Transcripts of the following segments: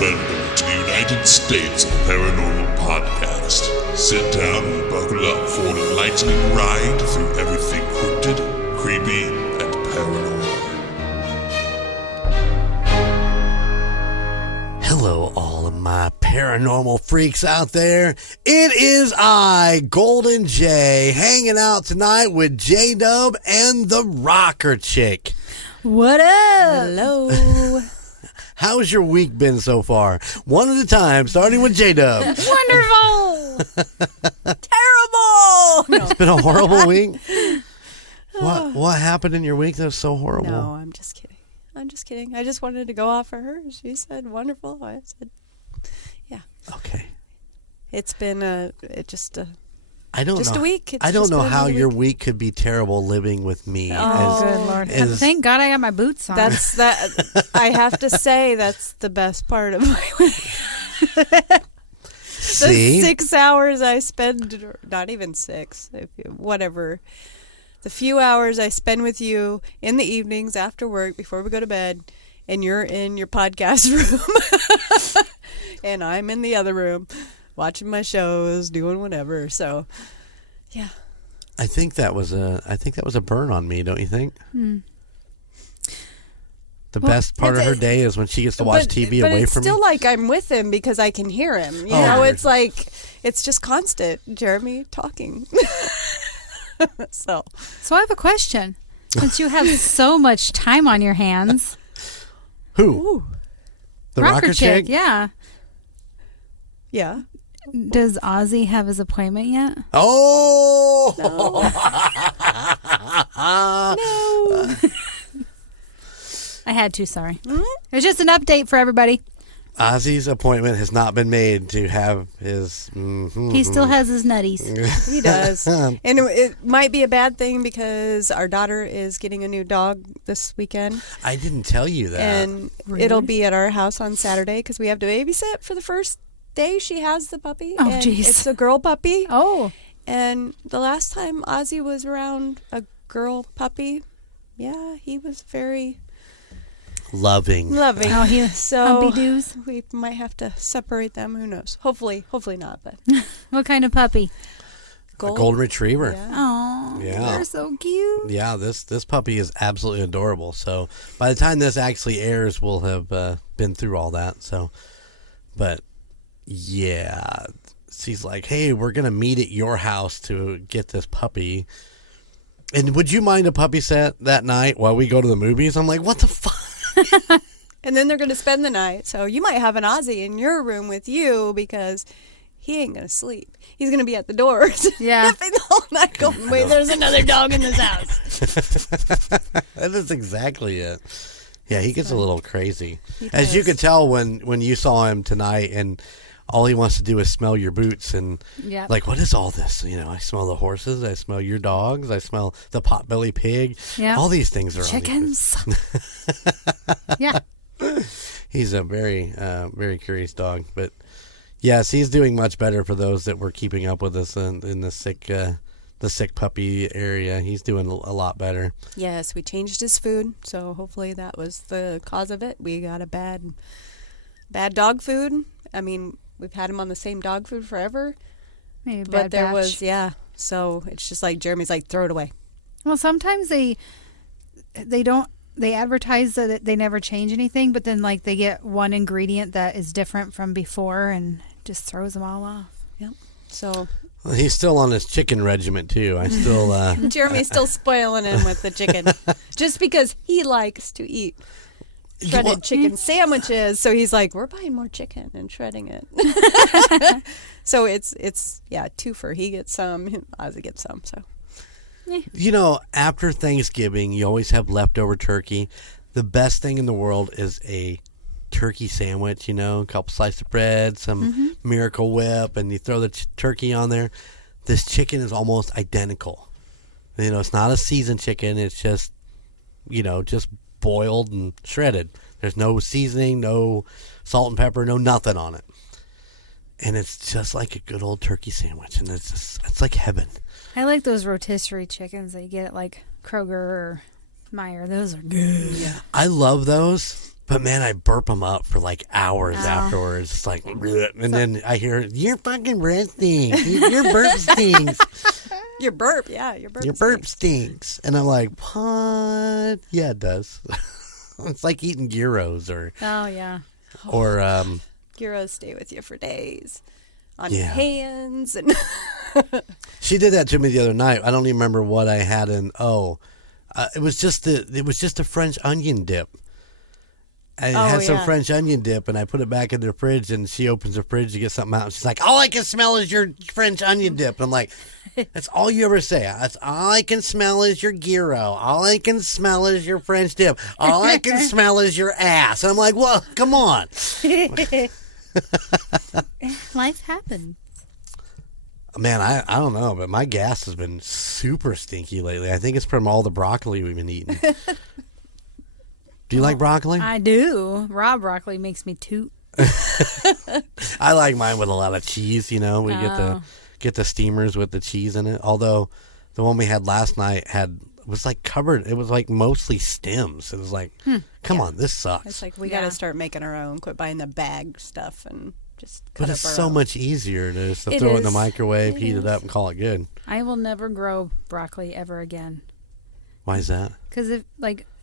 Welcome to the United States of Paranormal Podcast. Sit down and buckle up for an enlightening ride through everything cryptid, creepy, and paranormal. Hello, all of my paranormal freaks out there. It is I, Golden J, hanging out tonight with J-Dub and the Rocker Chick. What up? Hello. How's your week been so far? One at a time, starting with J-Dub. Wonderful. Terrible. No. It's been a horrible week. What happened in your week that was so horrible? No, I'm just kidding. I just wanted to go off for her. She said wonderful. I said, yeah. Okay. It's been a week. It's I don't just know been how another your week. week could be terrible living with me. Oh, Good Lord. Thank God I got my boots on. That's that. I have to say that's the best part of my week. See? The 6 hours I spend, not even 6, whatever. The few hours I spend with you in the evenings after work before we go to bed, and you're in your podcast room, and I'm in the other room watching my shows, doing whatever. So, yeah. I think that was a burn on me, don't you think? The best part of her day is when she gets to watch TV away from me. But it's still like I'm with him because I can hear him. You know, it's like, it's just constant Jeremy talking. So I have a question. Since you have so much time on your hands. Who? Ooh. The rocker chick? Yeah. Yeah. Does Ozzy have his appointment yet? Oh! No. I had to, sorry. It was just an update for everybody. Ozzy's appointment has not been made to have his... He still has his nutties. He does. And it might be a bad thing because our daughter is getting a new dog this weekend. I didn't tell you that. And it'll be at our house on Saturday because we have to babysit for the first day she has the puppy. Oh, and jeez. It's a girl puppy. Oh. And the last time Ozzy was around a girl puppy, yeah, he was very... Loving. Loving. Oh, he so humpy doos. We might have to separate them. Who knows? Hopefully not. But What kind of puppy? A golden retriever. Yeah. Oh, Yeah. they're so cute. Yeah, this puppy is absolutely adorable. So by the time this actually airs, we'll have been through all that. So, but yeah, she's like, hey, we're going to meet at your house to get this puppy. And would you mind a puppy set that night while we go to the movies? I'm like, what the fuck? And then they're going to spend the night. So you might have an Ozzy in your room with you because he ain't going to sleep. He's going to be at the doors. Yeah. Sniffing the whole night going, wait, there's another dog in this house. That is exactly it. Yeah, he gets a little crazy. He As you does. could tell when you saw him tonight, and all he wants to do is smell your boots and Yep. like, what is all this? You know, I smell the horses, I smell your dogs, I smell the potbelly pig. Yep. All these things are Chickens. Yeah. on these. He's a very, very curious dog. But yes, he's doing much better for those that were keeping up with us in the sick puppy area. He's doing a lot better. Yes, we changed his food. So hopefully that was the cause of it. We got a bad dog food. I mean, we've had him on the same dog food forever. Maybe a But bad there batch. was, yeah. So it's just like Jeremy's like, throw it away. Well, sometimes they advertise that they never change anything, but then like they get one ingredient that is different from before and just throws them all off. Yep. So Well, he's still on his chicken regiment too. I still Jeremy's still spoiling him with the chicken just because he likes to eat shredded chicken sandwiches. So he's like, we're buying more chicken and shredding it. So it's twofer. He gets some, Ozzy gets some. So You know, after Thanksgiving, you always have leftover turkey. The best thing in the world is a turkey sandwich, you know, a couple slices of bread, some Miracle Whip, and you throw the turkey on there. This chicken is almost identical. You know, it's not a seasoned chicken. It's just, you know, just boiled and shredded. There's no seasoning, no salt and pepper, no nothing on it. And it's just like a good old turkey sandwich, and it's like heaven. I like those rotisserie chickens that you get at like Kroger or Meyer. Those are good. yeah. I love those. But man, I burp them up for like hours afterwards. It's like, bleh. And then I hear, your fucking breath stinks. Your burp stinks. Your burp, yeah, your burp. Your burp stinks. And I'm like, what? Yeah, it does. It's like eating gyros or Gyros stay with you for days on your hands. And she did that to me the other night. I don't even remember what I had in. It was just a French onion dip. I had some French onion dip, and I put it back in the fridge, and she opens the fridge to get something out, and she's like, all I can smell is your French onion dip. And I'm like, that's all you ever say. That's all I can smell is your gyro. All I can smell is your French dip. All I can smell is your ass. And I'm like, well, come on. Life happens. Man, I don't know, but my gas has been super stinky lately. I think it's from all the broccoli we've been eating. Do you like broccoli? I do. Raw broccoli makes me toot. I like mine with a lot of cheese. We get the steamers with the cheese in it. Although the one we had last night was like covered. It was like mostly stems. It was like, come on, this sucks. It's like we got to start making our own. Quit buying the bag stuff and just cut But up it's our so own. much easier to just It throw it in the is. microwave, It heat it is. up, and call it good. I will never grow broccoli ever again. Why is that? Because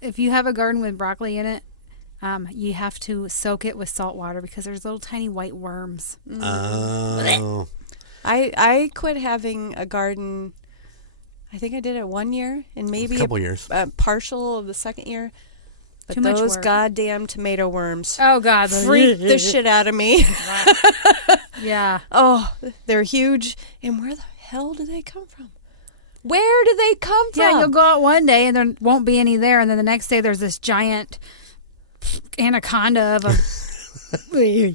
if you have a garden with broccoli in it, you have to soak it with salt water because there's little tiny white worms. Oh. I quit having a garden. I think I did it 1 year and maybe a couple years. Partial of the second year. But Too much those work. goddamn tomato worms Oh, God. freak the shit out of me. Yeah. Oh, they're huge. And where the hell do they come from? Where do they come from? Yeah, you'll go out one day and there won't be any there, and then the next day there's this giant anaconda of a. Yeah,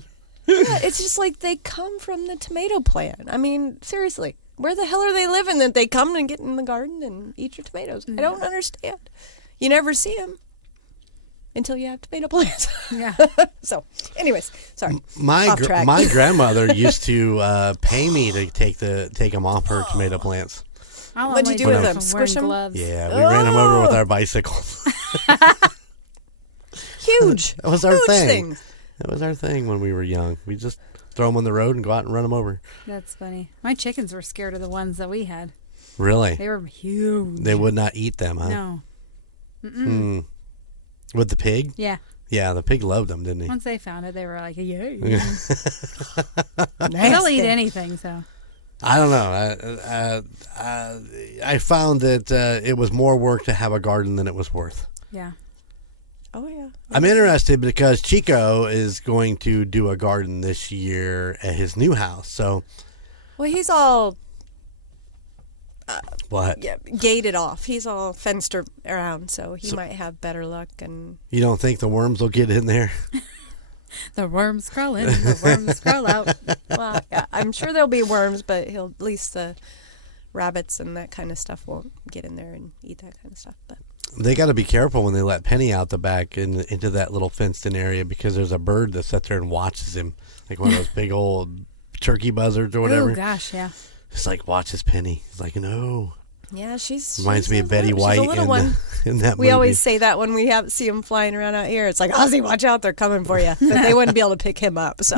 it's just like they come from the tomato plant. I mean, seriously, where the hell are they living that they come and get in the garden and eat your tomatoes? I don't understand. You never see them until you have tomato plants. Yeah. So, anyways, sorry. My Off track. my grandmother used to pay me to take them off her tomato plants. What'd you do with them? Squish them? Gloves. Yeah, we ran them over with our bicycle. Huge. That was our huge thing. things. That was our thing when we were young. We just throw them on the road and go out and run them over. That's funny. My chickens were scared of the ones that we had. Really? They were huge. They would not eat them, huh? No. With the pig? Yeah. Yeah, the pig loved them, didn't he? Once they found it, they were like, yay. Nasty. They'll eat anything, so. I don't know. I found that it was more work to have a garden than it was worth. Yeah. Oh, yeah. I'm interested because Chico is going to do a garden this year at his new house. So, Well, he's all what? gated off. He's all fenced around, so he might have better luck. And You don't think the worms will get in there? The worms crawl in, the worms crawl out. well, yeah, I'm sure there'll be worms, but at least the rabbits and that kind of stuff won't get in there and eat that kind of stuff. But They got to be careful when they let Penny out the back into that little fenced-in area because there's a bird that sits there and watches him, like one of those big old turkey buzzards or whatever. Oh, gosh, yeah. It's like, watches Penny. He's like, no. yeah, she's Reminds me of Betty she's White a little in, one. in that We movie. always say that when we see him flying around out here. It's like, Ozzy, watch out, they're coming for you. But they wouldn't be able to pick him up. So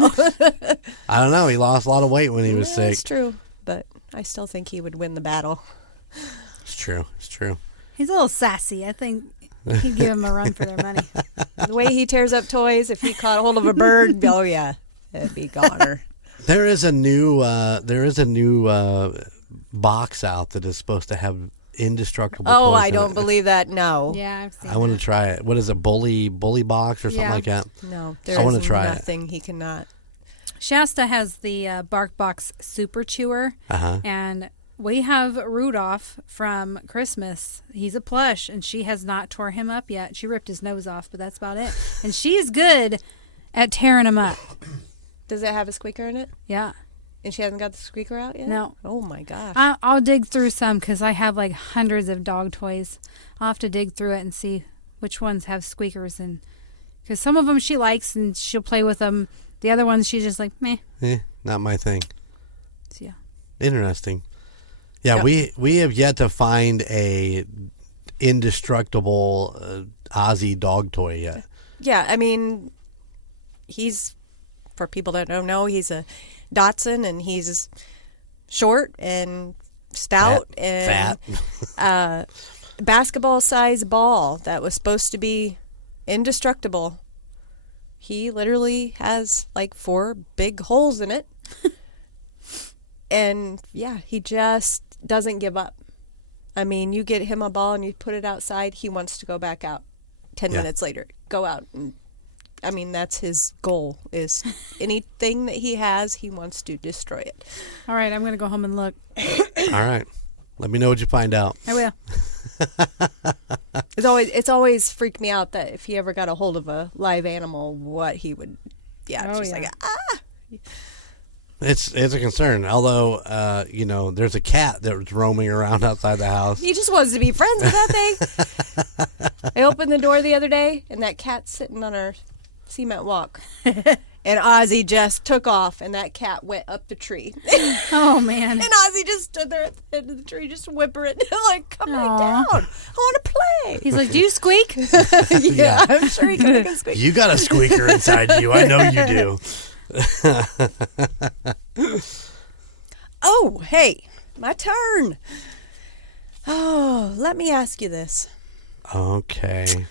I don't know. He lost a lot of weight when he was sick. It's true, but I still think he would win the battle. It's true. It's true. He's a little sassy. I think he'd give him a run for their money. The way he tears up toys, if he caught hold of a bird, oh yeah, it'd be goner. There is a new box out that is supposed to have indestructible Oh, toys I in don't it. believe that. No, Yeah, I've seen I want to that. try it. What is it? Bully box or something Yeah. like that? no, I there wanna is try it. nothing he cannot. Shasta has the Bark Box Super Chewer, Uh-huh. and we have Rudolph from Christmas. He's a plush, and she has not tore him up yet. She ripped his nose off, but that's about it. And she's good at tearing him up. Does it have a squeaker in it? Yeah. And she hasn't got the squeaker out yet? No. Oh my gosh. I'll dig through some because I have like hundreds of dog toys. I'll have to dig through it and see which ones have squeakers, and because some of them she likes and she'll play with them. The other ones she's just like meh. Not my thing. So, yeah. Interesting. Yeah, Yep. we have yet to find a indestructible Ozzy dog toy yet. Yeah, I mean, he's, for people that don't know, he's a Dachshund, and he's short and stout and fat. Basketball-sized ball that was supposed to be indestructible. He literally has like 4 big holes in it. And yeah, he just doesn't give up. I mean, you get him a ball and you put it outside, he wants to go back out 10 minutes later. Go out. And, I mean, that's his goal, is anything that he has, he wants to destroy it. All right, I'm going to go home and look. All right. Let me know what you find out. I will. It's always freaked me out that if he ever got a hold of a live animal, what he would, like, It's a concern. Although, there's a cat that was roaming around outside the house. he just wants to be friends with that thing. I opened the door the other day, and that cat's sitting on our cement walk. And Ozzy just took off, and that cat went up the tree. Oh, man. And Ozzy just stood there at the end of the tree, just whimpering, like, come back down. I want to play. He's like, do you squeak? Yeah, I'm sure he can make a squeak. You got a squeaker inside you. I know you do. Oh, hey, my turn. Oh, let me ask you this. Okay.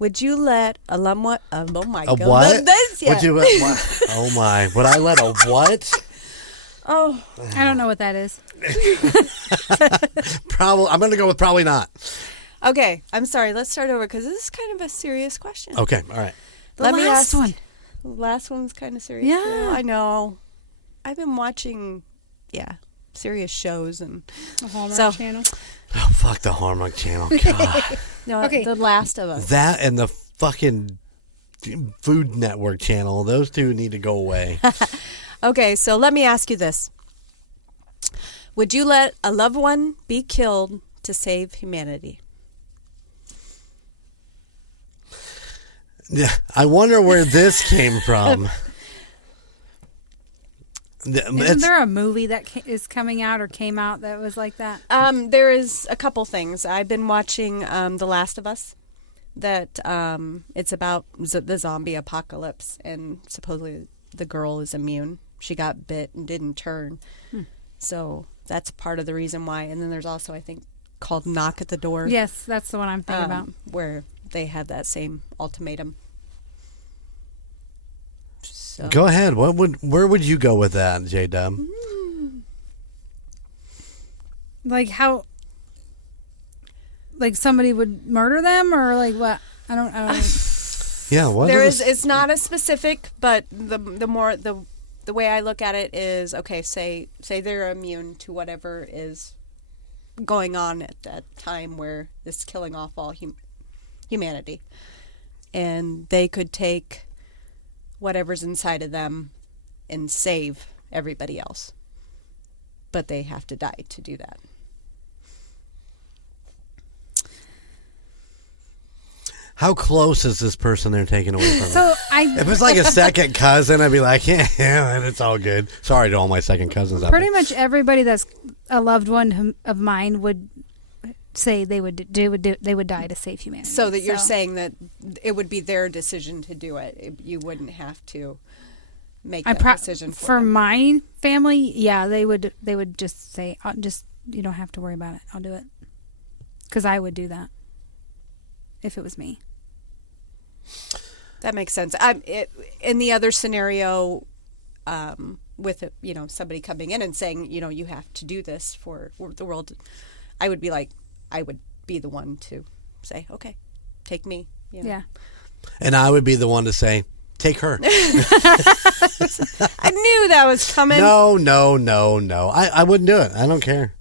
Would you let a what? Oh my A God. what? Yeah. Would you let what? Oh my. Would I let a what? Oh, I don't know what that is. Probably. I'm going to go with probably not. okay. I'm sorry. Let's start over because this is kind of a serious question. Okay. All right. The last one. The last one's kind of serious. Yeah. I know. I've been watching, serious shows and The Hallmark So- Channel. Oh, fuck the Hallmark Channel. God. no, Okay. The Last of Us. That and the fucking Food Network channel. Those two need to go away. Okay, so let me ask you this. Would you let a loved one be killed to save humanity? Yeah, I wonder where this came from. Isn't there a movie that is coming out or came out that was like that? There is a couple things. I've been watching The Last of Us. That it's about the zombie apocalypse, and supposedly the girl is immune. She got bit and didn't turn. So that's part of the reason why. And then there's also, I think, called Knock at the Door. Yes, that's the one I'm thinking about. Where they had that same ultimatum. So. Go ahead. Where would you go with that, J-Dub? Like how? Like somebody would murder them, or like what? I don't know. Yeah, what There is is. It's not as specific, but the way I look at it is, okay, say they're immune to whatever is going on at that time where it's killing off all humanity, and they could take whatever's inside of them and save everybody else, but they have to die to do that. How close is this person they're taking away from? So If it's like a second cousin, I'd be like, yeah, it's all good. Sorry to all my second cousins out pretty there. much everybody that's a loved one of mine would say they would die to save humanity. So that you're saying that it would be their decision to do it. You wouldn't have to make that decision for them. my family, yeah, they would just say, you don't have to worry about it. I'll do it. Because I would do that if it was me. That makes sense. In the other scenario, with somebody coming in and saying, you have to do this for the world, I would be like, I would be the one to say, okay, take me. Yeah. And I would be the one to say, take her. I knew that was coming. No. I wouldn't do it. I don't care.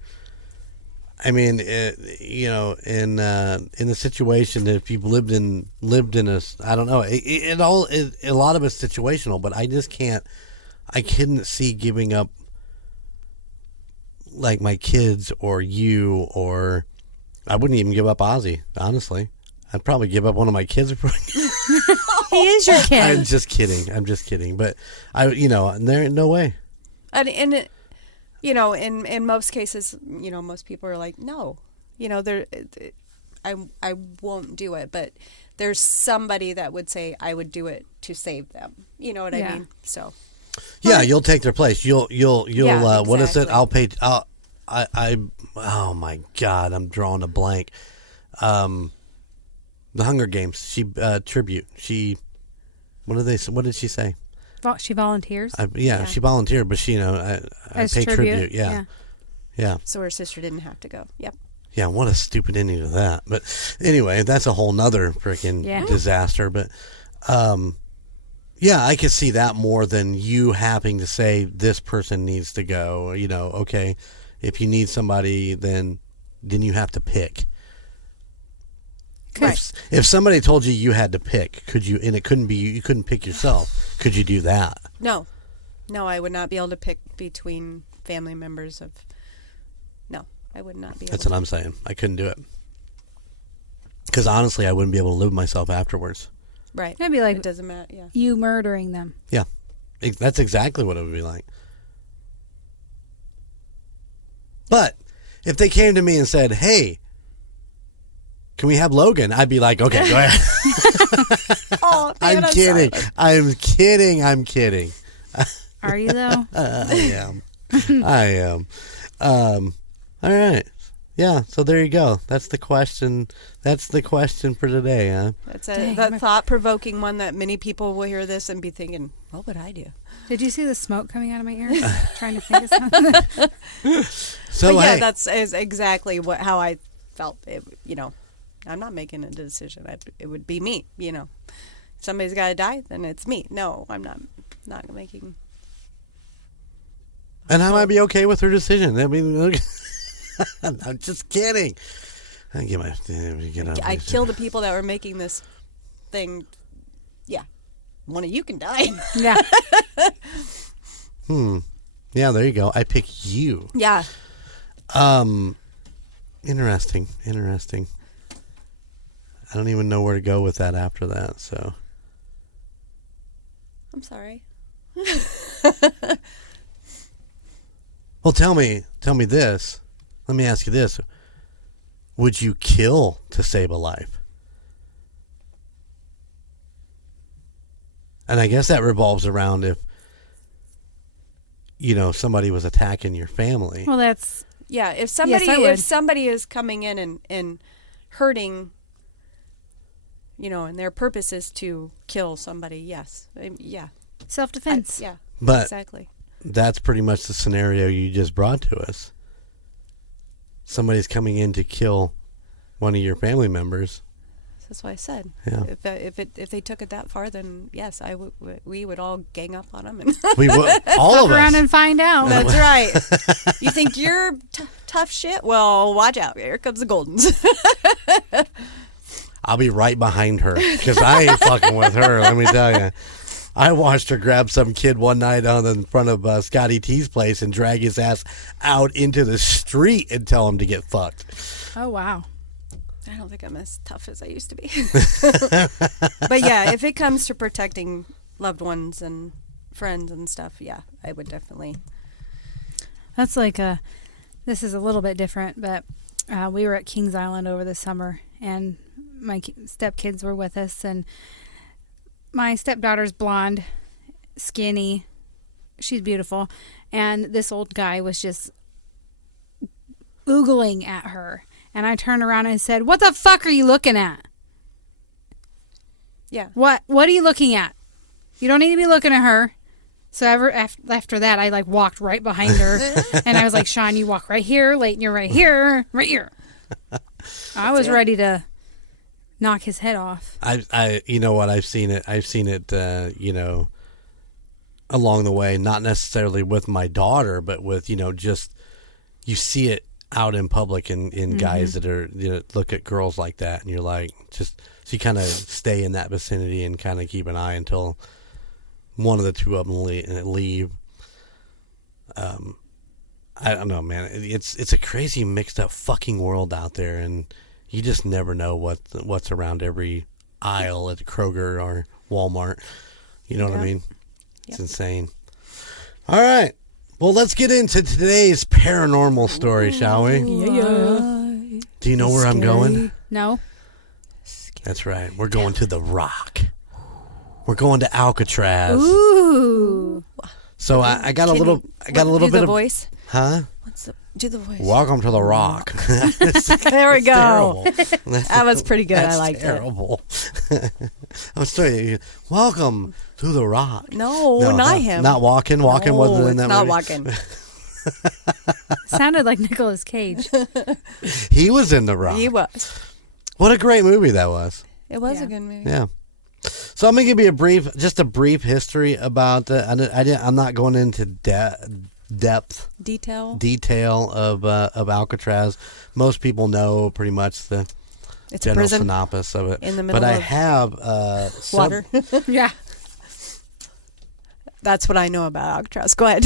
I mean, in the situation, if you've lived in a, I don't know, a lot of it's situational, but I just can't. I couldn't see giving up like my kids or you, or I wouldn't even give up Ozzy. Honestly, I'd probably give up one of my kids. He is your kid. I'm just kidding. But there, no way. And in most cases, most people are like, no, I won't do it. But there's somebody that would say, I would do it to save them. You know what I mean? So. Yeah, you'll take their place. You'll what is it? exactly. I'll pay. Oh my God, I'm drawing a blank. The Hunger Games. She tribute. What did she say? She volunteers. She volunteered, but she, I As pay tribute, tribute. Yeah. So her sister didn't have to go. Yep. Yeah, what a stupid ending to that. But anyway, that's a whole nother freaking disaster. But I could see that more than you having to say this person needs to go. Okay, if you need somebody, then you have to pick. Right. If somebody told you had to pick, could you? And it couldn't be you couldn't pick yourself. Could you do that? No, I would not be able to pick between family members of. No, I would not be able. That's what I'm saying. I couldn't do it because honestly, I wouldn't be able to live with myself afterwards. Right. It'd be like it doesn't matter. Yeah. you murdering them. Yeah, that's exactly what it would be like. But if they came to me and said, "Hey, can we have Logan?" I'd be like, "Okay, go ahead." Oh, man, I'm kidding. sorry. I'm kidding. Are you though? I am. All right. Yeah. So there you go. That's the question. That's the question for today, huh? That's Dang, a thought-provoking one that many people will hear this and be thinking, "What would I do?" Did you see the smoke coming out of my ears? Trying to think of something. So But yeah, hey, that's is exactly how I felt. I'm not making a decision. It would be me. If somebody's got to die, then it's me. No, I'm not making. and I might be okay with her decision. I mean, look, I'm just kidding. I get I killed the people that were making this thing. Yeah, one of you can die. Yeah. Yeah, there you go. I pick you. Yeah. Interesting. I don't even know where to go with that after that. So. I'm sorry. Well, tell me this. Let me ask you this. Would you kill to save a life? And I guess that revolves around if, somebody was attacking your family. Well, that's Yeah, if Yes, I would. somebody is coming in and hurting, and their purpose is to kill somebody, yes. Yeah. self-defense. Yeah. But exactly. that's pretty much the scenario you just brought to us. Somebody's coming in to kill one of your family members. That's what I said. Yeah. If they took it that far, then yes, we would all gang up on them. And We would, all of Fuck around us. and find out. that's right. You think you're tough shit? Well, watch out. Here comes the Goldens. I'll be right behind her because I ain't fucking with her. Let me tell you. I watched her grab some kid one night in front of Scotty T's place and drag his ass out into the street and tell him to get fucked. Oh, wow. I don't think I'm as tough as I used to be. But yeah, if it comes to protecting loved ones and friends and stuff, yeah, I would definitely. That's like this is a little bit different, but we were at Kings Island over the summer, and my stepkids were with us, and my stepdaughter's blonde, skinny, she's beautiful, and this old guy was just oogling at her, and I turned around and said, "What the fuck are you looking at? Yeah. What are you looking at? You don't need to be looking at her." So after that, I walked right behind her, and I was like, "Sean, you walk right here. Leighton, you're right here, right here." I was ready to knock his head off. You know what? I've seen it, along the way, not necessarily with my daughter, but with, just, you see it out in public in guys that are, look at girls like that, and you're like, so you kind of stay in that vicinity and kind of keep an eye until one of the two of them leave. I don't know, man. It's a crazy mixed up fucking world out there, and you just never know what's around every aisle at Kroger or Walmart. You know what I mean? It's insane. All right. Well, let's get into today's paranormal story, shall we? Yeah. Do you know where I'm going? No. That's right. We're going to the Rock. We're going to Alcatraz. Ooh. So I got a little do bit the of voice. Huh? Do the voice. Welcome to the Rock. There we go. Terrible. That was pretty good. That's I liked terrible. I'm sorry. Welcome to the Rock. No, not him. Not walking. Walking No, wasn't in it's that not movie. walking. Sounded like Nicolas Cage. He was in the Rock. He was. What a great movie that was. It was Yeah. a good movie. Yeah. So I'm gonna give you a brief history about I'm not going into depth Detail. of Alcatraz. Most people know pretty much the It's a general prison synopsis of it. in the middle but I of have water. Yeah. That's what I know about Alcatraz. Go ahead.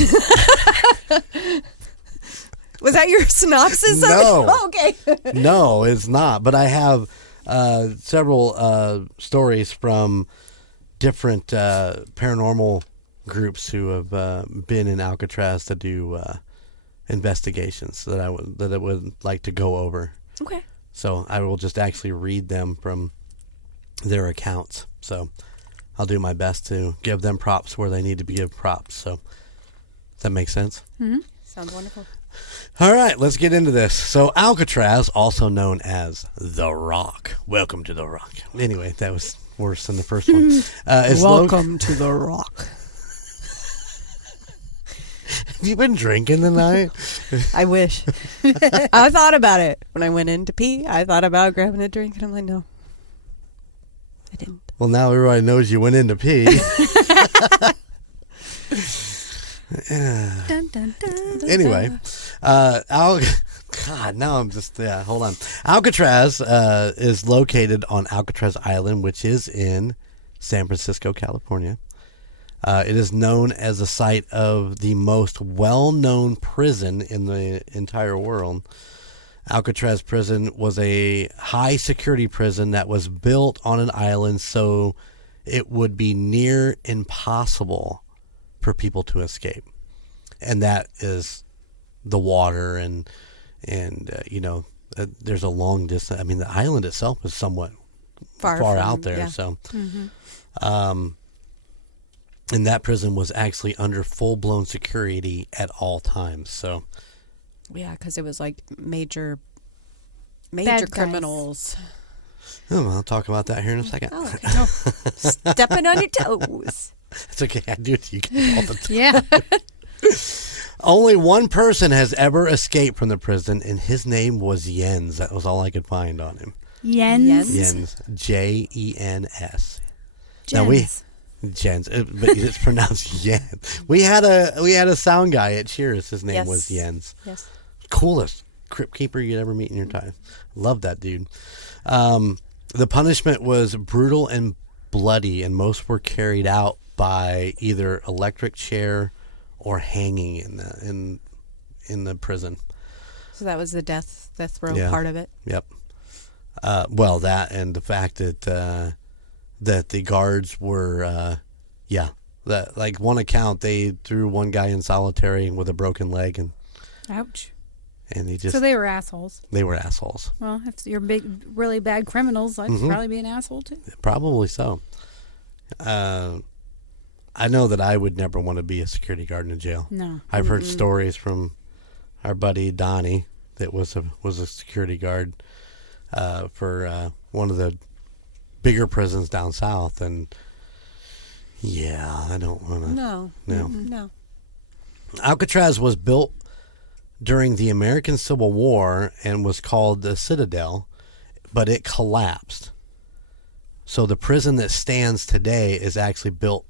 Was that your synopsis? No. Oh, okay. No, it's not. But I have several stories from different paranormal groups who have been in Alcatraz to do investigations that I would like to go over. Okay. So I will just actually read them from their accounts. So I'll do my best to give them props where they need to be given props. So does that make sense? Mm-hmm. Sounds wonderful. All right, let's get into this. So Alcatraz, also known as the Rock. Welcome to the Rock. Anyway, that was worse than the first one. Welcome to the Rock. Have you been drinking tonight? I wish. I thought about it when I went in to pee. I thought about grabbing a drink, and I'm like, no, I didn't. Well, now everybody knows you went in to pee. Dun, dun, dun. Anyway, God, now I'm just, hold on. Alcatraz is located on Alcatraz Island, which is in San Francisco, California. It is known as the site of the most well-known prison in the entire world. Alcatraz prison was a high-security prison that was built on an island so it would be near impossible for people to escape. And that is the water and there's a long distance. I mean, the island itself is somewhat far out there. Yeah. So, Mm-hmm. and that prison was actually under full-blown security at all times. So, Yeah, because it was like major Bad guys. criminals. I'll talk about that here in a second. Oh, okay. No. Stepping on your toes. It's okay. I do it to you guys all the time. Yeah. Only one person has ever escaped from the prison, and his name was Jens. That was all I could find on him. Jens. Jens. Jens. Jens. Now Jens, but it's pronounced Jens. We had a sound guy at Cheers. His name was Jens. Yes. Coolest crypt keeper you'd ever meet in your time. Love that dude. The punishment was brutal and bloody, and most were carried out by either electric chair or hanging in the prison. So that was the death row Yeah. part of it. Yep. Well, that and the fact that the guards were, that like one account they threw one guy in solitary with a broken leg and Ouch. he just So they were assholes. they were assholes. Well, if you're really bad criminals, I'd Mhm. probably be an asshole too. Probably so. I know that I would never want to be a security guard in a jail. No. I've heard stories from our buddy Donnie that was a security guard for one of the bigger prisons down south, and I don't want to. No. No. No. Alcatraz was built during the American Civil War and was called the Citadel, but it collapsed. So the prison that stands today is actually built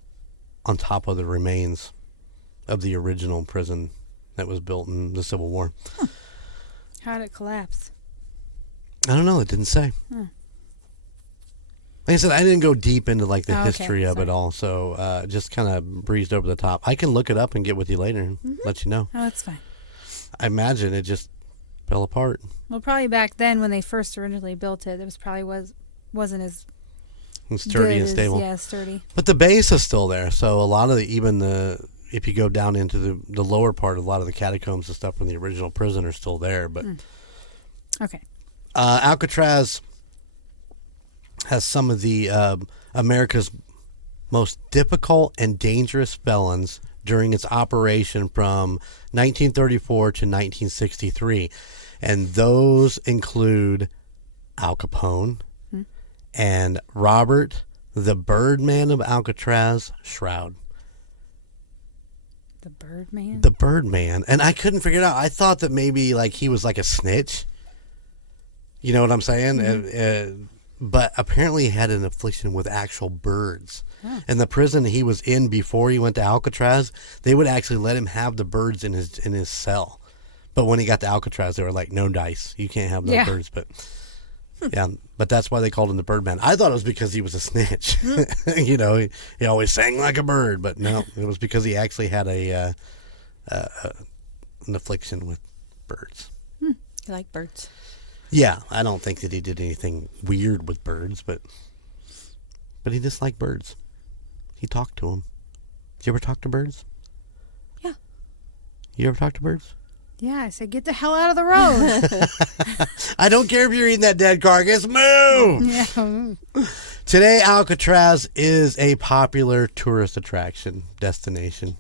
on top of the remains of the original prison that was built in the Civil War. How did it collapse? I don't know. It didn't say. Hmm. Like I said, I didn't go deep into like the Oh, okay. history of it Sorry. all, so just kind of breezed over the top. I can look it up and get with you later and let you know. Oh, that's fine. I imagine it just fell apart. Well, probably back then when they first originally built it, it was probably wasn't as And sturdy good and stable. Yeah, sturdy. But the base is still there, so a lot of if you go down into the lower part, a lot of the catacombs and stuff from the original prison are still there. But Okay. Alcatraz has some of the America's most difficult and dangerous felons during its operation from 1934 to 1963. And those include Al Capone and Robert, the Birdman of Alcatraz, Shroud. The Birdman? The Birdman. And I couldn't figure it out. I thought that maybe like he was like a snitch. You know what I'm saying? But apparently he had an affliction with actual birds. And the prison he was in before he went to Alcatraz, they would actually let him have the birds in his cell. But when he got to Alcatraz, they were like, no dice. You can't have no birds. But yeah, but that's why they called him the Birdman. I thought it was because he was a snitch. You know, he always sang like a bird. But no, it was because he actually had an affliction with birds. You like birds? Yeah, I don't think that he did anything weird with birds, but he just liked birds. He talked to them. Did you ever talk to birds? Yeah. You ever talk to birds? Yeah, I said, get the hell out of the road. I don't care if you're eating that dead carcass. Move! Yeah. Today, Alcatraz is a popular tourist attraction destination.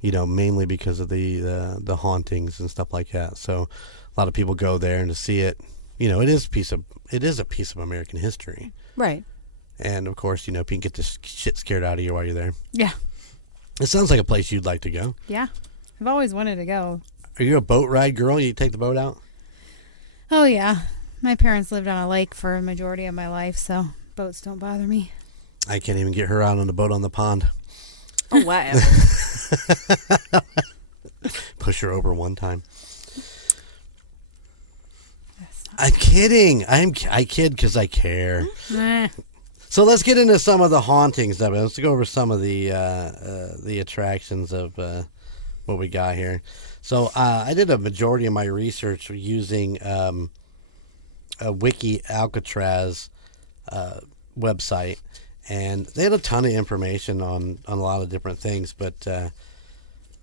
You know, mainly because of the hauntings and stuff like that. So, a lot of people go there and to see it. You know, it is a piece of American history. Right. And of course, you know, if you can get the shit scared out of you while you're there. Yeah. It sounds like a place you'd like to go. Yeah. I've always wanted to go. Are you a boat ride girl? You take the boat out? Oh, yeah. My parents lived on a lake for a majority of my life, so boats don't bother me. I can't even get her out on the boat on the pond. Oh, wow. Push her over one time. I'm kidding. I kid because I care. So let's get into some of the hauntings of it. Let's go over some of the attractions of what we got here. So I did a majority of my research using a Wiki Alcatraz website, and they had a ton of information on a lot of different things. But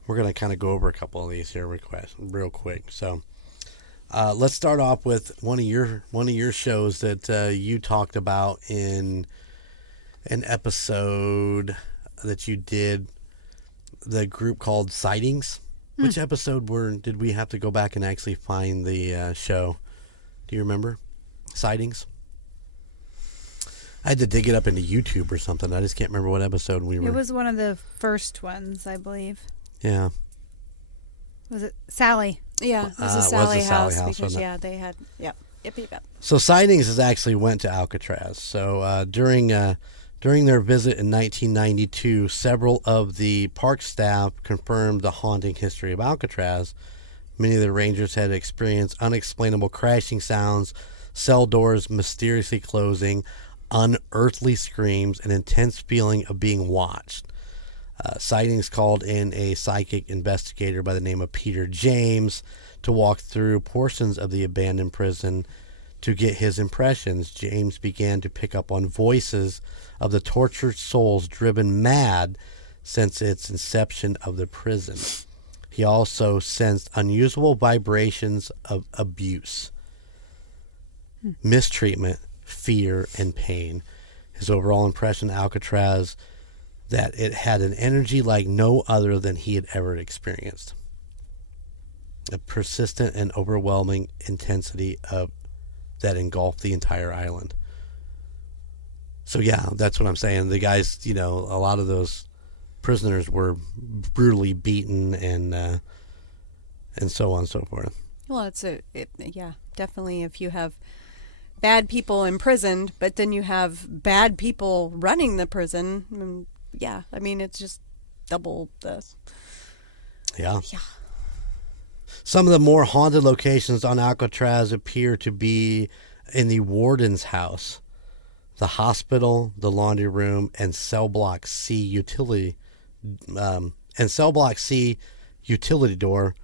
we're going to kind of go over a couple of these here real quick. So. Let's start off with one of your shows that you talked about in an episode that you did, the group called Sightings. Which episode did we have to go back and actually find the show? Do you remember? Sightings? I had to dig it up into YouTube or something. I just can't remember what episode we were. It was one of the first ones, I believe. Yeah. Was it Sally? Yeah, it was a it was a Sally Sally house house, because, wasn't it? yeah, they had, yep. So Sightings has actually went to Alcatraz. So during their visit in 1992, several of the park staff confirmed the haunting history of Alcatraz. Many of the rangers had experienced unexplainable crashing sounds, cell doors mysteriously closing, unearthly screams, an intense feeling of being watched. Sightings called in a psychic investigator by the name of Peter James to walk through portions of the abandoned prison to get his impressions. James began to pick up on voices of the tortured souls driven mad since its inception of the prison. He also sensed unusual vibrations of abuse, mistreatment, fear, and pain. His overall impression of Alcatraz that it had an energy like no other than he had ever experienced. A persistent and overwhelming intensity that engulfed the entire island. So yeah, that's what I'm saying. The guys, you know, a lot of those prisoners were brutally beaten and so on and so forth. Well, yeah, definitely. If you have bad people imprisoned, but then you have bad people running the prison, yeah, I mean, it's just double this. Yeah. Yeah. Some of the more haunted locations on Alcatraz appear to be in the warden's house, the hospital, the laundry room, and cell block C utility door,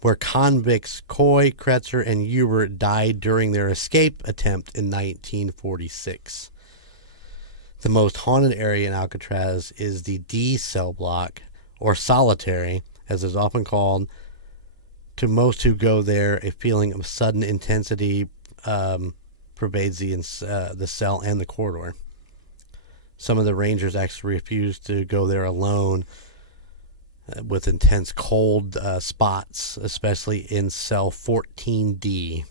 where convicts Coy, Kretzer, and Hubert died during their escape attempt in 1946. The most haunted area in Alcatraz is the D cell block, or solitary, as it's often called. To most who go there, a feeling of sudden intensity pervades the cell and the corridor. Some of the rangers actually refused to go there alone with intense cold spots, especially in cell 14D.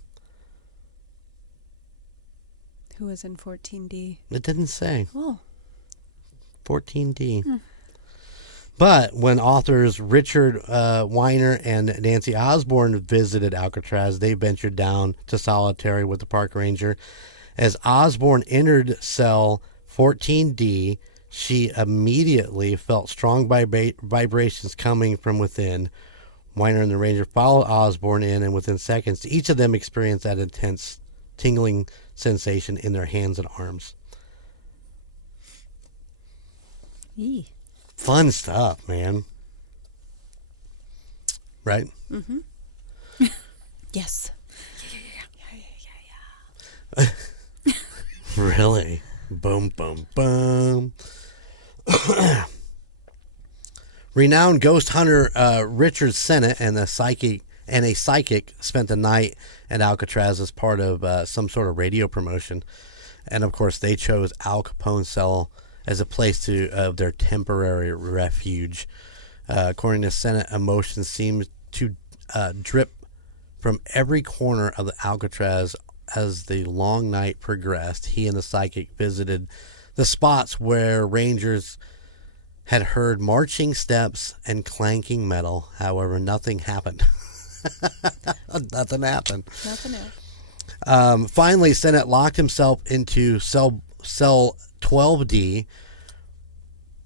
Who was in 14D? It didn't say. Oh. 14D. But when authors Richard Weiner and Nancy Osborne visited Alcatraz, they ventured down to solitary with the park ranger. As Osborne entered cell 14D, she immediately felt strong vibrations coming from within. Weiner and the ranger followed Osborne in, and within seconds, each of them experienced that intense tingling sensation in their hands and arms. Eee. Fun stuff, man. Right? Mm-hmm. Yes. Really? Boom, boom, boom. Renowned ghost hunter Richard Sennett and a psychic spent the night at Alcatraz as part of some sort of radio promotion, and of course they chose Al Capone's cell as a place of their temporary refuge. According to Sennett, emotions seemed to drip from every corner of the Alcatraz. As the long night progressed, he and the psychic visited the spots where rangers had heard marching steps and clanking metal. However, nothing happened. Nothing happened. Nothing else. Finally, Sennett locked himself into cell 12D,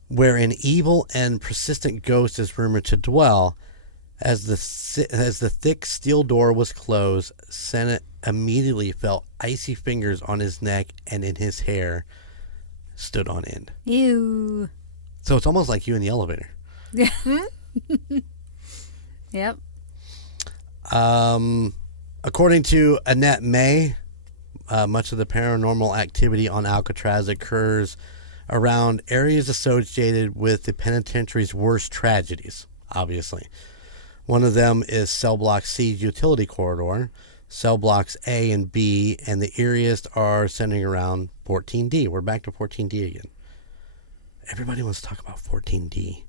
where an evil and persistent ghost is rumored to dwell. As the thick steel door was closed, Sennett immediately felt icy fingers on his neck and in his hair stood on end. Ew. So it's almost like you in the elevator. Yeah. Yep. According to Annette May, much of the paranormal activity on Alcatraz occurs around areas associated with the penitentiary's worst tragedies, obviously. One of them is Cell Block C's utility corridor. Cell Blocks A and B and the eeriest are centering around 14D. We're back to 14D again. Everybody wants to talk about 14D.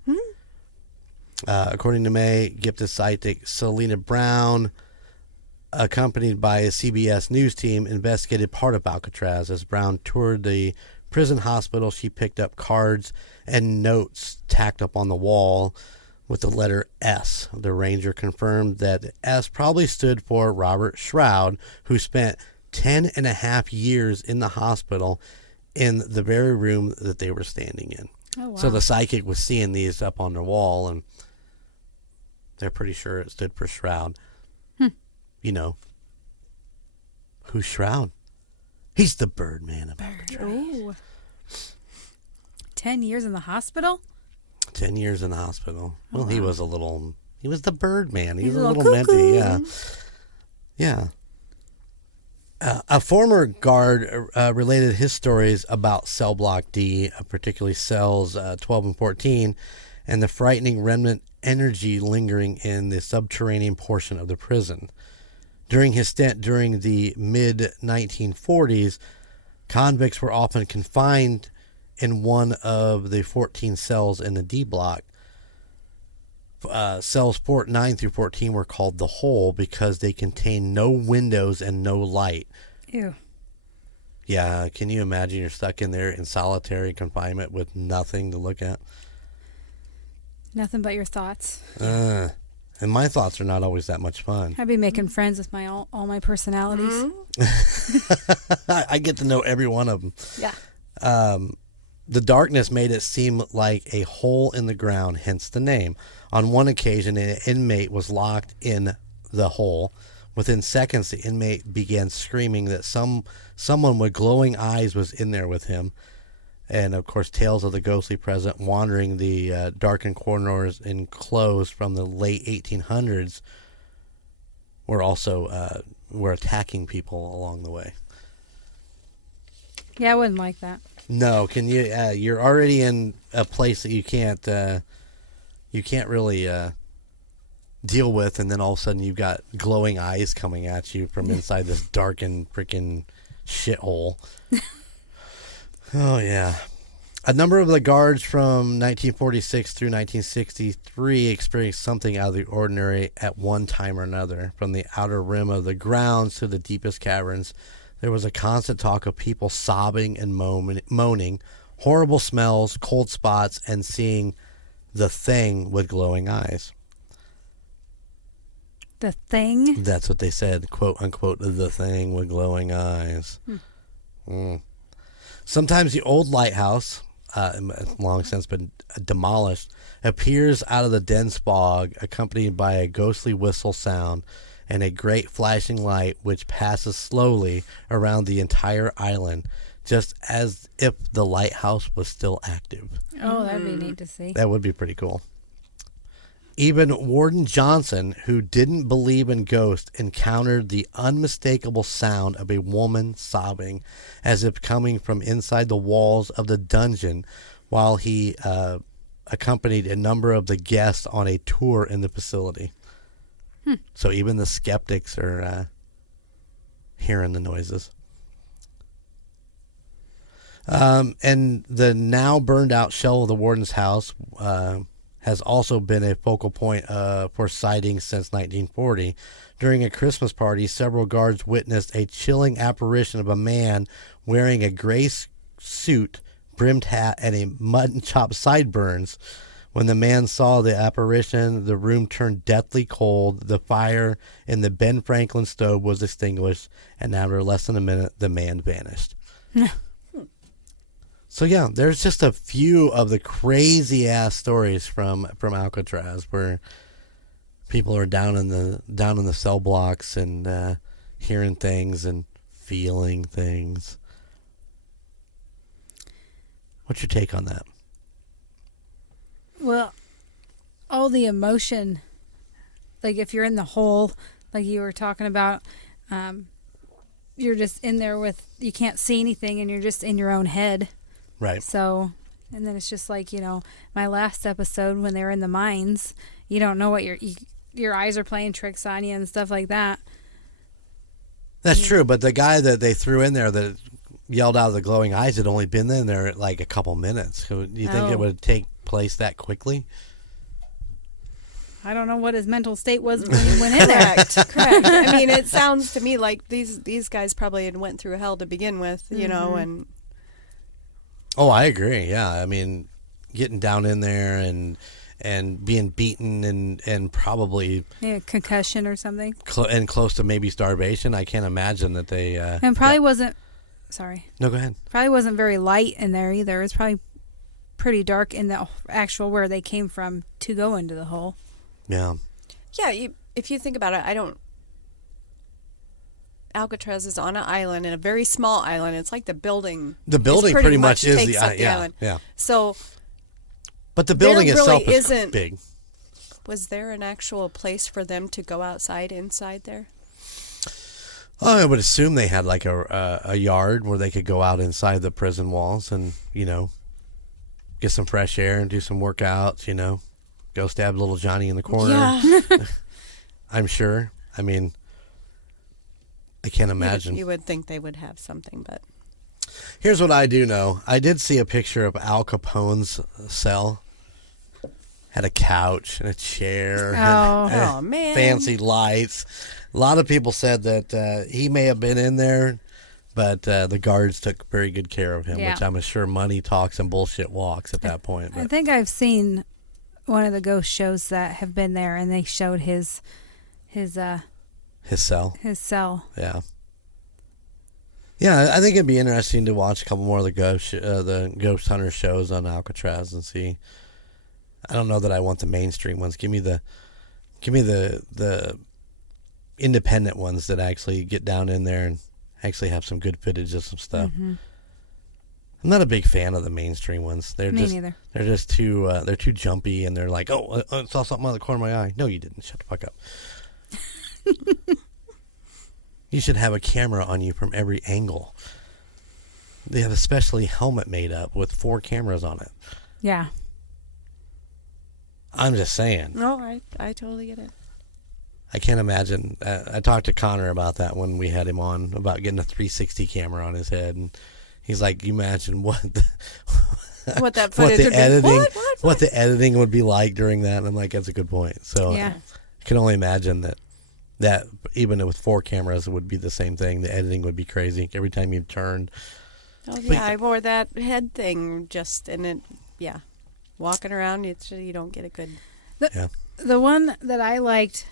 According to May, gifted psychic Selena Brown, accompanied by a CBS News team, investigated part of Alcatraz. As Brown toured the prison hospital, she picked up cards and notes tacked up on the wall with the letter S. The ranger confirmed that the S probably stood for Robert Shroud, who spent 10 and a half years in the hospital in the very room that they were standing in. Oh, wow. So the psychic was seeing these up on the wall, and they're pretty sure it stood for Shroud. You know, who's Shroud? He's the Birdman of Alcatraz. Ooh. 10 years in the hospital? 10 years in the hospital. Well, wow. he was the Birdman. He was a a little little mentee, yeah. Yeah. A former guard related his stories about Cell Block D, particularly cells 12 and 14, and the frightening remnant energy lingering in the subterranean portion of the prison. During his stint during the mid-1940s, convicts were often confined in one of the 14 cells in the D block. Cells 9 through 14 were called the hole because they contained no windows and no light. Ew. Yeah, can you imagine you're stuck in there in solitary confinement with nothing to look at? Nothing but your thoughts. And my thoughts are not always that much fun. I'd be making friends with all my personalities. I get to know every one of them. Yeah. The darkness made it seem like a hole in the ground, hence the name. On one occasion, an inmate was locked in the hole. Within seconds, the inmate began screaming that someone with glowing eyes was in there with him. And, of course, tales of the ghostly presence wandering the darkened corridors enclosed from the late 1800s were also were attacking people along the way. Yeah, I wouldn't like that. No, can you? You're already in a place that you can't really deal with, and then all of a sudden you've got glowing eyes coming at you from inside this darkened freaking shithole. Oh, yeah. A number of the guards from 1946 through 1963 experienced something out of the ordinary at one time or another. From the outer rim of the grounds to the deepest caverns, there was a constant talk of people sobbing and moaning, horrible smells, cold spots, and seeing the thing with glowing eyes. The thing? That's what they said, quote unquote, the thing with glowing eyes. Sometimes the old lighthouse, long since been demolished, appears out of the dense fog, accompanied by a ghostly whistle sound and a great flashing light which passes slowly around the entire island, just as if the lighthouse was still active. Oh, that'd be neat to see. That would be pretty cool. Even Warden Johnson, who didn't believe in ghosts, encountered the unmistakable sound of a woman sobbing, as if coming from inside the walls of the dungeon, while he accompanied a number of the guests on a tour in the facility. So even the skeptics are hearing the noises. And the now burned out shell of the warden's house has also been a focal point for sightings since 1940. During a Christmas party, several guards witnessed a chilling apparition of a man wearing a gray suit, brimmed hat, and a mutton chop sideburns. When the man saw the apparition, the room turned deathly cold. The fire in the Ben Franklin stove was extinguished, and after less than a minute, the man vanished. So yeah, there's just a few of the crazy ass stories from Alcatraz where people are down in the cell blocks and hearing things and feeling things. What's your take on that? Well, all the emotion, like if you're in the hole, like you were talking about, you're just in there you can't see anything and you're just in your own head. Right. So, and then it's just like, my last episode when they were in the mines, you don't know what your eyes are playing tricks on you and stuff like that. That's true, but the guy that they threw in there that yelled out of the glowing eyes had only been in there like a couple minutes. So do you think it would take place that quickly? I don't know what his mental state was when he went in there. Correct. I mean, it sounds to me like these guys probably had went through hell to begin with, and... Oh, I agree. Yeah, I mean, getting down in there and being beaten and probably concussion or something, and close to maybe starvation. I can't imagine that they. And probably wasn't. Sorry. No, go ahead. Probably wasn't very light in there either. It's probably pretty dark in the actual where they came from to go into the hole. Yeah. Yeah, if you think about it, Alcatraz is on an island, and a very small island. It's like the building. The building pretty much is the island. Yeah. So, but the building itself really isn't big. Was there an actual place for them to go inside there? Oh, I would assume they had like a yard where they could go out inside the prison walls and get some fresh air and do some workouts. Go stab little Johnny in the corner. Yeah. I'm sure. I mean, I can't imagine. You would think they would have something, but... Here's what I do know. I did see a picture of Al Capone's cell. Had a couch and a chair. Oh, man. Fancy lights. A lot of people said that he may have been in there, but the guards took very good care of him, which I'm sure money talks and bullshit walks at that point. But. I think I've seen one of the ghost shows that have been there, and they showed his cell. His cell. Yeah. Yeah, I think it'd be interesting to watch a couple more of the ghost hunter shows on Alcatraz and see. I don't know that I want the mainstream ones. Give me the independent ones that actually get down in there and actually have some good footage of some stuff. Mm-hmm. I'm not a big fan of the mainstream ones. Me neither. They're just too jumpy, and they're like, oh, I saw something out of the corner of my eye. No, you didn't. Shut the fuck up. You should have a camera on you from every angle. They have a specially helmet made up with 4 cameras on it. Yeah. I'm just saying. No, I totally get it. I can't imagine. I talked to Connor about that when we had him on, about getting a 360 camera on his head, and he's like, "You imagine what what that footage the would editing, be. what the editing would be like during that." And I'm like, "That's a good point." So Yeah. I can only imagine that even with 4 cameras, it would be the same thing. The editing would be crazy every time you turned. Oh yeah, I wore that head thing walking around, you don't get a good. The one that I liked,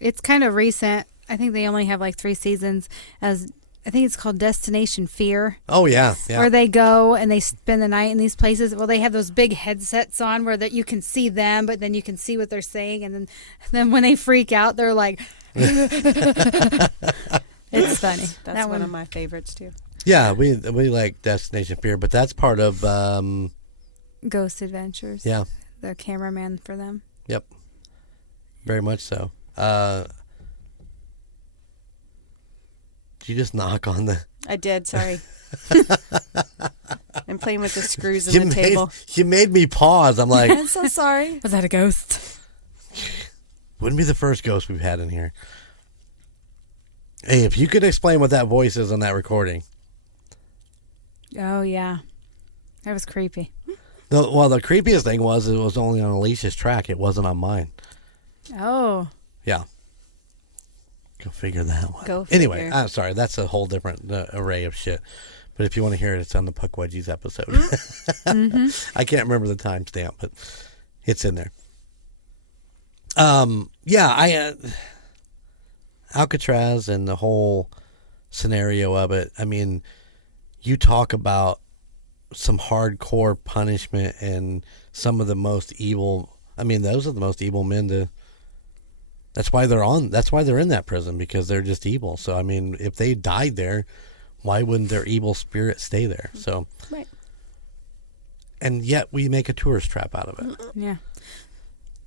it's kind of recent. I think they only have like 3 seasons. I think it's called Destination Fear. Oh yeah, yeah. Where they go and they spend the night in these places. Well, they have those big headsets on where that you can see them, but then you can see what they're saying, and then when they freak out, they're like, it's funny. That's one of my favorites too. Yeah, we like Destination Fear, but that's part of Ghost Adventures. Yeah. The cameraman for them. Yep. Very much so. Did you just knock on the... I did, sorry. I'm playing with the screws in the table. You made me pause. I'm like... I'm so sorry. Was that a ghost? Wouldn't be the first ghost we've had in here. Hey, if you could explain what that voice is on that recording. Oh, yeah. That was creepy. The creepiest thing was it was only on Alicia's track. It wasn't on mine. Oh. Yeah. Go figure that one. Go figure. Anyway, I'm sorry. That's a whole different array of shit. But if you want to hear it, it's on the Puck Wedgies episode. Mm-hmm. I can't remember the timestamp, but it's in there. Yeah, Alcatraz and the whole scenario of it. I mean, you talk about some hardcore punishment and some of the most evil. I mean, those are the most evil men that's why they're in that prison, because they're just evil. So I mean, if they died there, why wouldn't their evil spirit stay there? So right. And yet we make a tourist trap out of it. Yeah.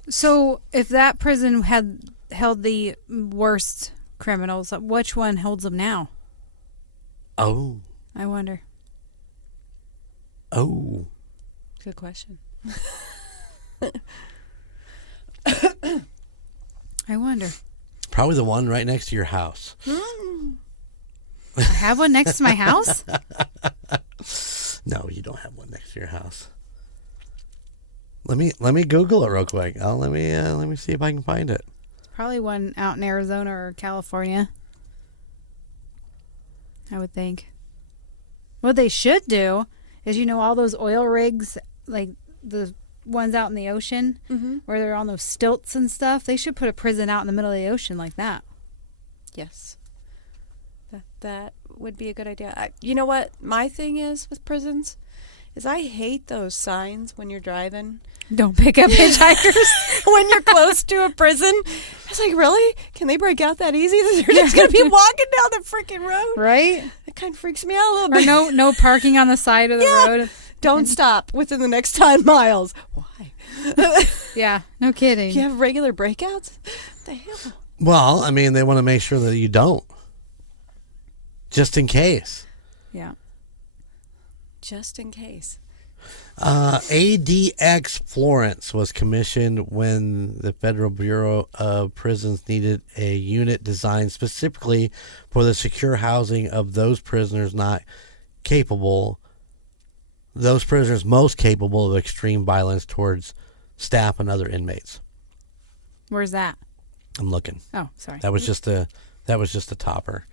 So if that prison had held the worst criminals, which one holds them now? Oh. I wonder. Good question. I wonder. Probably the one right next to your house. I have one next to my house? No, you don't have one next to your house. Let me Google it real quick. Let me see if I can find it. Probably one out in Arizona or California. I would think. What they should do is, all those oil rigs, like the ones out in the ocean, where they're on those stilts and stuff, they should put a prison out in the middle of the ocean like that. Yes. That would be a good idea. You know what my thing is with prisons? Is I hate those signs when you're driving. Don't pick up hitchhikers. When you're close to a prison. It's like, really? Can they break out that easy? They're just going to be walking down the freaking road. Right? It kind of freaks me out a little bit. Or no parking on the side of the road. Don't stop within the next 10 miles. Why? Yeah, no kidding. You have regular breakouts? What the hell? Well, I mean, they want to make sure that you don't. Just in case. Yeah. Just in case. ADX Florence was commissioned when the Federal Bureau of Prisons needed a unit designed specifically for the secure housing of those prisoners most capable of extreme violence towards staff and other inmates. Where's that? I'm looking. Oh, sorry. That was just a topper.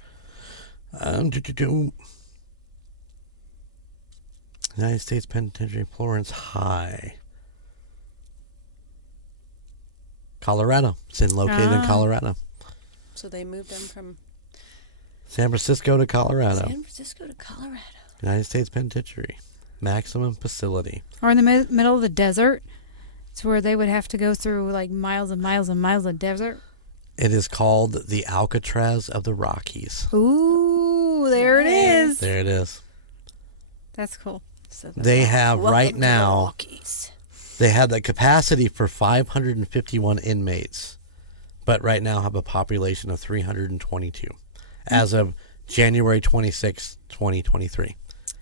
United States Penitentiary, Florence High, Colorado. It's located in Colorado. So they moved them from San Francisco to Colorado. United States Penitentiary, maximum facility. Or in the middle of the desert. It's where they would have to go through like miles and miles and miles of desert. It is called the Alcatraz of the Rockies. Ooh, there it is. There it is. That's cool. So They have right now, Rockies. they have the capacity for 551 inmates, but right now have a population of 322 as of January 26, 2023.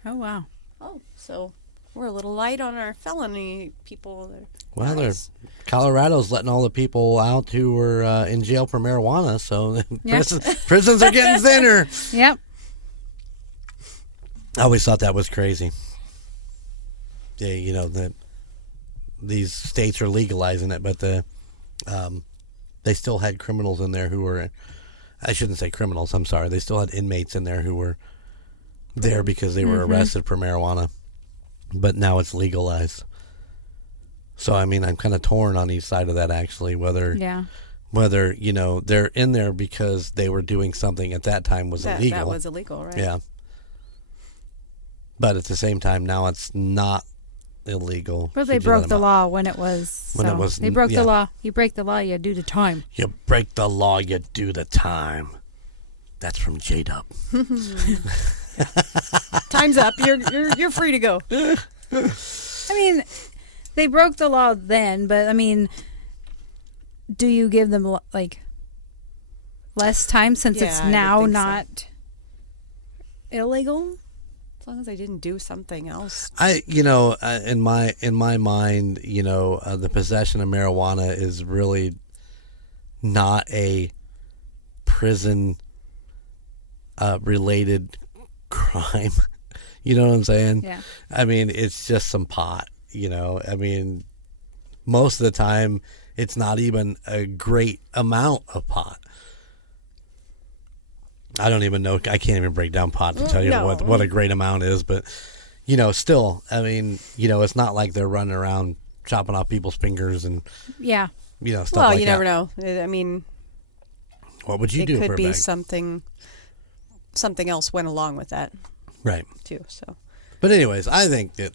Oh, wow. Oh, so We're a little light on our felony people. Well, Nice. Colorado's letting all the people out who were in jail for marijuana, so Yeah. prisons are getting thinner. Yep. I always thought that was crazy. Yeah, you know that these states are legalizing it, but they still had criminals in there who were. I shouldn't say criminals. I'm sorry. They still had inmates in there who were there because they were arrested for marijuana, but now it's legalized. So I mean, I'm kind of torn on each side of that actually. Whether you know they're in there because they were doing something at that time was illegal. That was illegal, right? Yeah. But at the same time, now it's not illegal. But they broke the law when it was. When it so was- They broke yeah. the law. You break the law, you do the time. You break the law, you do the time. That's from J-Dub. Time's up. You're free to go. I mean, they broke the law then, but I mean, do you give them like less time since Yeah, it's I would now think so. not illegal? As long as I didn't do something else. In my mind, the possession of marijuana is really not a prison related crime. You know what I'm saying? Yeah. I mean, it's just some pot. I mean, most of the time, it's not even a great amount of pot. I don't even know. I can't even break down pot to tell you No. what a great amount is. But, still, I mean, it's not like they're running around chopping off people's fingers and, Yeah. Stuff Well, like you that. never know. I mean, What would you it do could for a be bag? something else went along with that Right. too. So But anyways, I think that,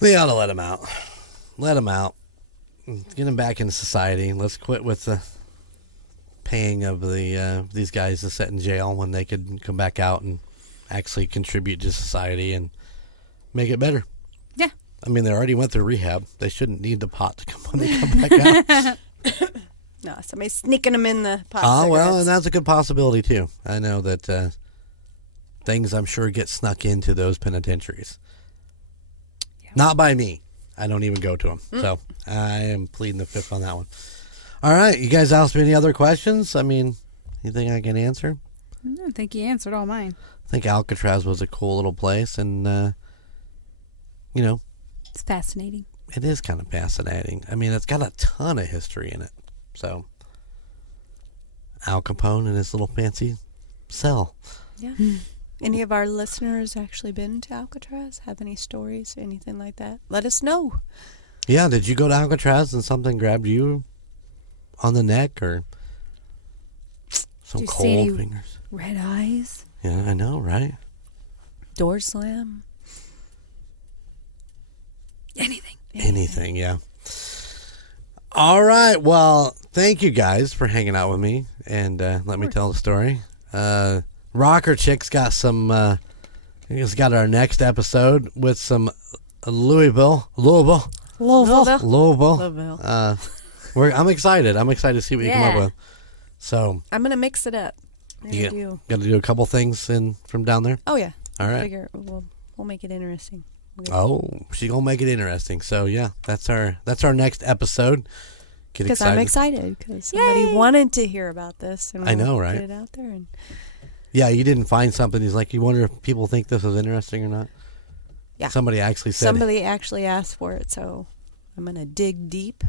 we ought to let them out. Let them out. Get them back into society. Let's quit with the paying of these guys to sit in jail when they could come back out and actually contribute to society and make it better. Yeah. I mean, they already went through rehab. They shouldn't need the pot to come when they come back out. no, somebody's sneaking them in the pot. Oh, well, cigarettes. and that's a good possibility, too. I know that things, I'm sure, get snuck into those penitentiaries. Yeah. Not by me. I don't even go to them. So I am pleading the fifth on that one. All right. You guys asked me any other questions? I mean, anything I can answer? I think you answered all mine. I think Alcatraz was a cool little place. And, It's fascinating. it is kind of fascinating. I mean, it's got a ton of history in it. So Al Capone and his little fancy cell. Yeah. Any of our listeners actually been to Alcatraz? Have any stories, anything like that? Let us know. Yeah, did you go to Alcatraz and something grabbed you on the neck or some Did you see cold any- fingers? Red eyes. Yeah, I know, right? Door slam. Anything. Anything, yeah. All right, well, thank you guys for hanging out with me and let me tell the story. Rocker Chick's got some, he's got our next episode with some Louisville. Louisville. I'm excited. I'm excited to see what you come up Yeah. with. So I'm gonna mix it up. you do. got to do a couple things from down there. Oh yeah. All right. Figure we'll make it interesting. Oh, she's gonna make it interesting. So yeah, that's our next episode. Get Because excited. I'm excited because somebody wanted to hear about this, and I we'll know, right? Get it out there. And Yeah, you didn't find something. He's like, you wonder if people think this is interesting or not. Yeah. Somebody actually said somebody actually asked for it, so I'm gonna dig deep.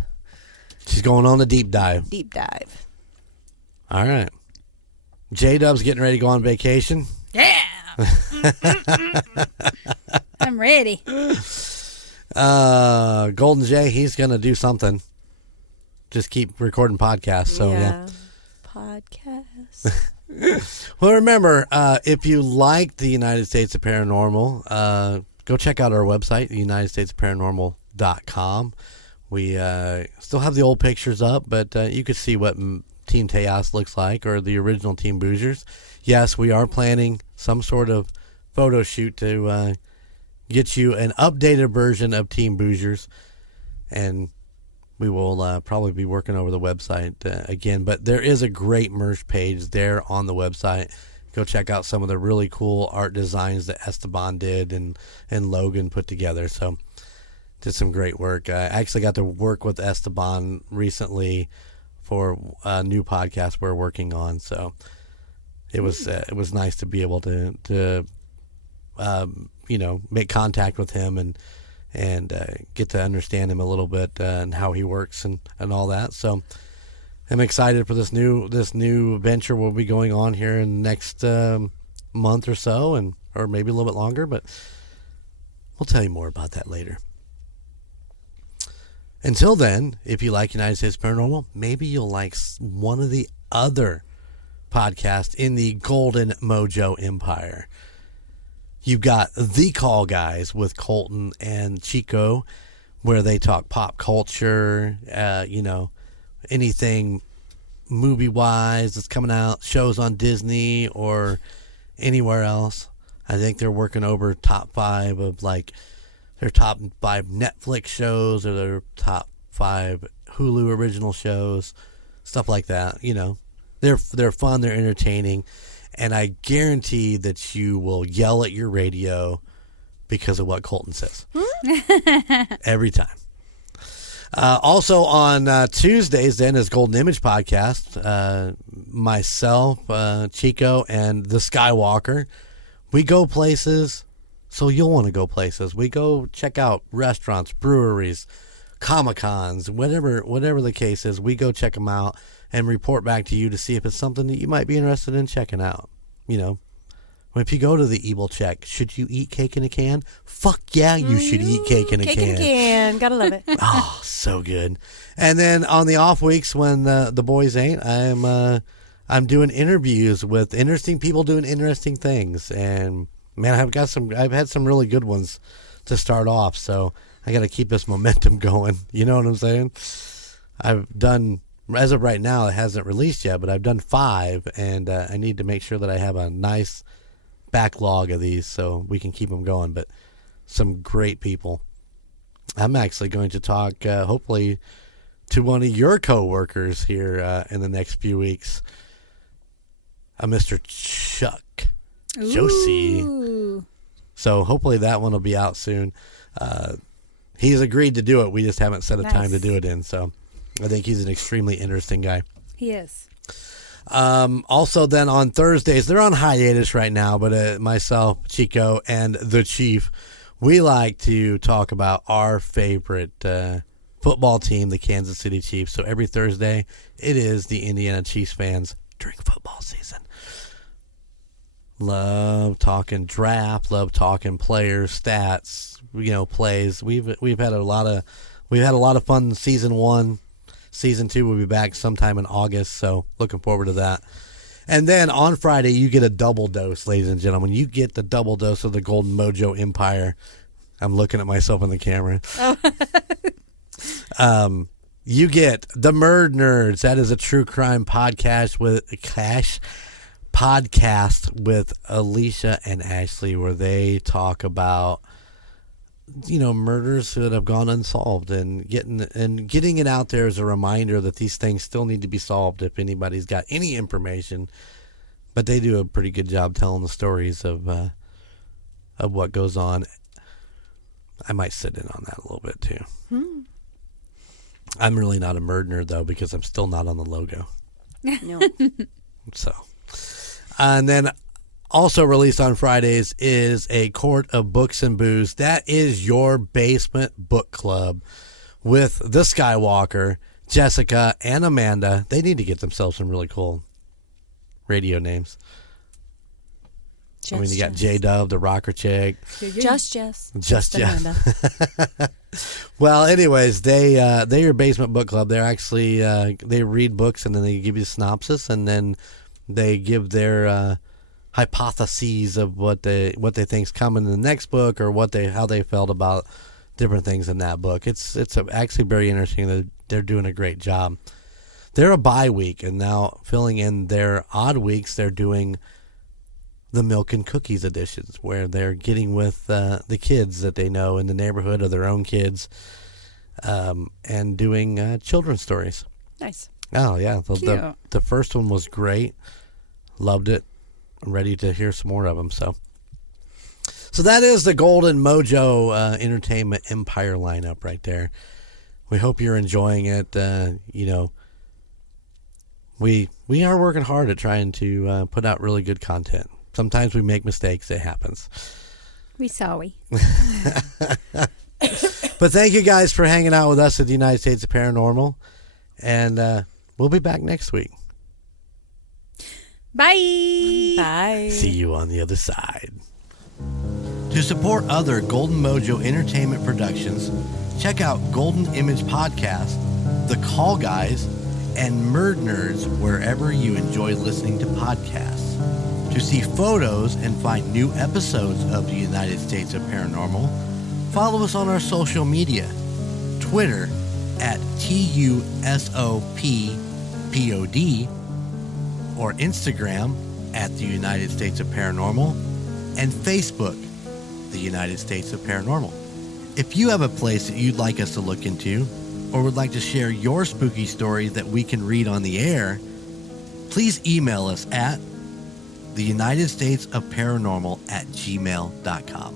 she's going on a deep dive. Deep dive. All right. J-Dub's getting ready to go on vacation. Yeah. I'm ready. Golden Jay, he's gonna do something. Just keep recording podcasts. So yeah. Podcast. Well, remember, if you like the United States of Paranormal, go check out our website, theunitedstatesparanormal.com. We still have the old pictures up, but you could see what Team Teos looks like, or the original Team Boozers. Yes, we are planning some sort of photo shoot to get you an updated version of Team Boozers, and we will probably be working over the website again. But there is a great merch page there on the website. go check out some of the really cool art designs that Esteban did and Logan put together. So did some great work. I actually got to work with Esteban recently for a new podcast we're working on. So it was nice to be able to make contact with him and get to understand him a little bit and how he works and all that. So I'm excited for this new venture we'll be going on here in the next month or so, or maybe a little bit longer, but we'll tell you more about that later. Until then, if you like United States Paranormal, maybe you'll like one of the other podcasts in the Golden Mojo Empire. You've got The Call Guys with Colton and Chico, where they talk pop culture, anything movie-wise that's coming out, shows on Disney or anywhere else. I think they're working over top 5 of their top 5 Netflix shows or their top 5 Hulu original shows, stuff like that. They're fun, they're entertaining, and I guarantee that you will yell at your radio because of what Colton says. Every time. Also on Tuesdays then is Golden Image Podcast. Myself, Chico, and the Skywalker. We go places, so you'll want to go places. We go check out restaurants, breweries, Comic-Cons, whatever the case is. We go check them out and report back to you to see if it's something that you might be interested in checking out. If you go to the Evil Check, should you eat cake in a can? Fuck yeah, you should eat cake in a can. Cake in a can. Gotta love it. Oh, so good. And then on the off weeks when the boys ain't, I'm doing interviews with interesting people doing interesting things. And man, I've had some really good ones to start off. So I got to keep this momentum going. You know what I'm saying? I've done, as of right now, it hasn't released yet, but I've done 5, and I need to make sure that I have a nice backlog of these so we can keep them going. But some great people. I'm actually going to talk hopefully to one of your co-workers here in the next few weeks, Mr. Chuck Josie. So hopefully that one will be out soon. He's agreed to do it. We just haven't set a time to do it in. So I think he's an extremely interesting guy. He is. Also then on Thursdays, they're on hiatus right now, but myself, Chico, and the Chief, we like to talk about our favorite football team, the Kansas City Chiefs. So every Thursday, it is the Indiana Chiefs fans during football season. Love talking draft, love talking players, stats, plays. We've had a lot of fun season 1. Season 2 will be back sometime in August, so looking forward to that. And then on Friday, you get a double dose, ladies and gentlemen. You get the double dose of the Golden Mojo Empire. I'm looking at myself in the camera. Oh. You get the Murd Nerds. That is a true crime podcast with Alicia and Ashley, where they talk about murders that have gone unsolved, and getting it out there as a reminder that these things still need to be solved if anybody's got any information. But they do a pretty good job telling the stories of what goes on. I might sit in on that a little bit too. I'm really not a murder nerd though, because I'm still not on the logo. No. So, and then also released on Fridays is A Court of Books and Booze. That is your basement book club with the Skywalker, Jessica, and Amanda. They need to get themselves some really cool radio names. You got J-Dub, the rocker chick. Just Jess. Just Well, anyways, they're your basement book club. They're actually they read books and then they give you a synopsis, and then they give their hypotheses of what they think's coming in the next book, or how they felt about different things in that book. It's actually very interesting. They're doing a great job. They're a bye week, and now filling in their odd weeks, they're doing the Milk and Cookies editions, where they're getting with the kids that they know in the neighborhood, or their own kids, and doing children's stories. Nice. Oh yeah, the first one was great. Loved it. I'm ready to hear some more of them. So that is the Golden Mojo Entertainment Empire lineup right there. We hope you're enjoying it. We are working hard at trying to put out really good content. Sometimes we make mistakes. It happens. We sorry. But thank you guys for hanging out with us at the United States of Paranormal. And we'll be back next week. Bye. Bye. See you on the other side. To support other Golden Mojo Entertainment productions, check out Golden Image Podcast, The Call Guys, and Murd Nerds wherever you enjoy listening to podcasts. To see photos and find new episodes of the United States of Paranormal, follow us on our social media. Twitter at TUSOPPOD, or Instagram at the United States of Paranormal, and Facebook, the United States of Paranormal. If you have a place that you'd like us to look into, or would like to share your spooky story that we can read on the air, please email us at theunitedstatesofparanormal@gmail.com.